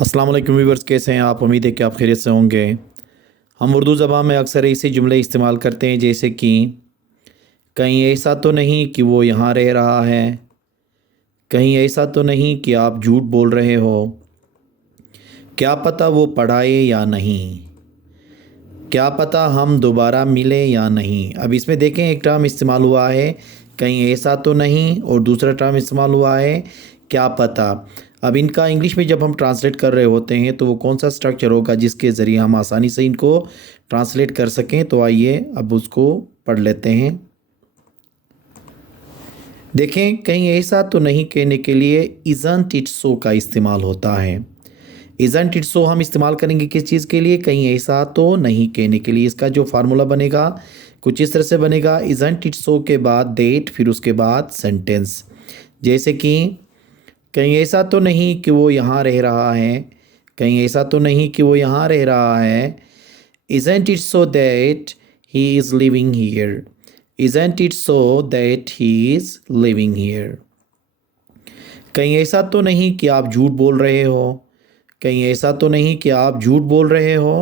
अस्सलाम वालेकुम व्यूअर्स, कैसे हैं आप? उम्मीद है कि आप खैरियत से होंगे। हम उर्दू ज़बान में अक्सर ऐसे जुमले इस्तेमाल करते हैं जैसे कि कहीं ऐसा तो नहीं कि वो यहाँ रह रहा है, कहीं ऐसा तो नहीं कि आप झूठ बोल रहे हो, क्या पता वो पढ़ाए या नहीं, क्या पता हम दोबारा मिले या नहीं। अब इसमें देखें, एक टर्म इस्तेमाल हुआ है कहीं ऐसा तो नहीं और दूसरा टर्म इस्तेमाल हुआ है क्या पता। अब इनका इंग्लिश में जब हम ट्रांसलेट कर रहे होते हैं तो वो कौन सा स्ट्रक्चर होगा जिसके ज़रिए हम आसानी से इनको ट्रांसलेट कर सकें। तो आइए अब उसको पढ़ लेते हैं। देखें, कहीं ऐसा तो नहीं कहने के लिए इज़न्ट इट सो का इस्तेमाल होता है। इज़न्ट इट सो हम इस्तेमाल करेंगे किस चीज़ के लिए? कहीं ऐसा तो नहीं कहने के लिए। इसका जो फार्मूला बनेगा कुछ इस तरह से बनेगा, इज़न्ट इट सो के बाद डेट, फिर उसके बाद सेंटेंस। जैसे कि कहीं ऐसा तो नहीं कि वो यहाँ रह रहा है, कहीं ऐसा तो नहीं कि वो यहाँ रह रहा है। Isn't it so that he is living here. Isn't it so that he is living here. कहीं ऐसा तो नहीं कि आप झूठ बोल रहे हो, कहीं ऐसा तो नहीं कि आप झूठ बोल रहे हो।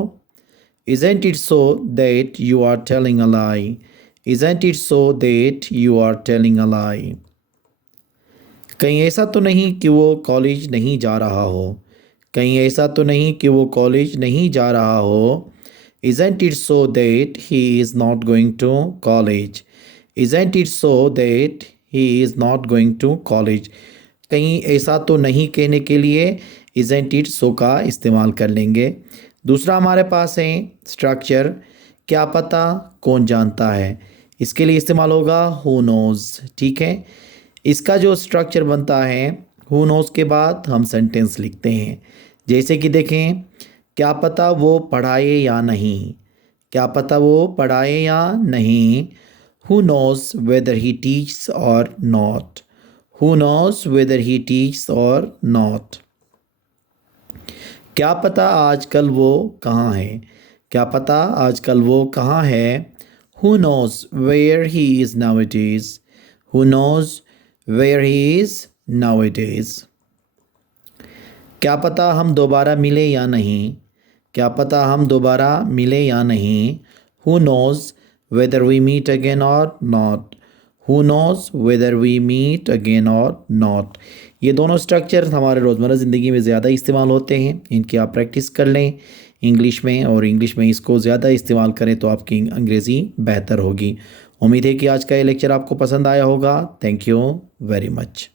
Isn't it so that you are telling a lie? Isn't it so that you are telling a lie? कहीं ऐसा तो नहीं कि वो कॉलेज नहीं जा रहा हो, कहीं ऐसा तो नहीं कि वो कॉलेज नहीं जा रहा हो। Isn't it so that he is not going to college? Isn't it so that he is not going to college? कहीं ऐसा तो नहीं कहने के लिए isn't it so का इस्तेमाल कर लेंगे। दूसरा हमारे पास है स्ट्रक्चर क्या पता कौन जानता है। इसके लिए इस्तेमाल होगा हु नोज़। ठीक है, इसका जो स्ट्रक्चर बनता है हु नोज़ के बाद हम सेंटेंस लिखते हैं। जैसे कि देखें, क्या पता वो पढ़ाए या नहीं, क्या पता वो पढ़ाए या नहीं। Who knows whether he teaches or not. Who knows whether he teaches or not. क्या पता आजकल वो कहाँ है, क्या पता आजकल वो कहाँ है। Who knows where he is now it is. Who knows where he is now it is. क्या पता हम दोबारा मिले या नहीं, क्या पता हम दोबारा मिले या नहीं। Who knows whether we meet again or not. Who knows whether we meet again or not. ये दोनों स्ट्रक्चर हमारे रोज़मर्रा ज़िंदगी में ज़्यादा इस्तेमाल होते हैं। इनकी आप प्रैक्टिस कर लें इंग्लिश में, और इंग्लिश में इसको ज़्यादा इस्तेमाल करें तो आपकी अंग्रेज़ी बेहतर होगी। उम्मीद है कि आज का ये लेक्चर आपको पसंद आया होगा। Thank you very much.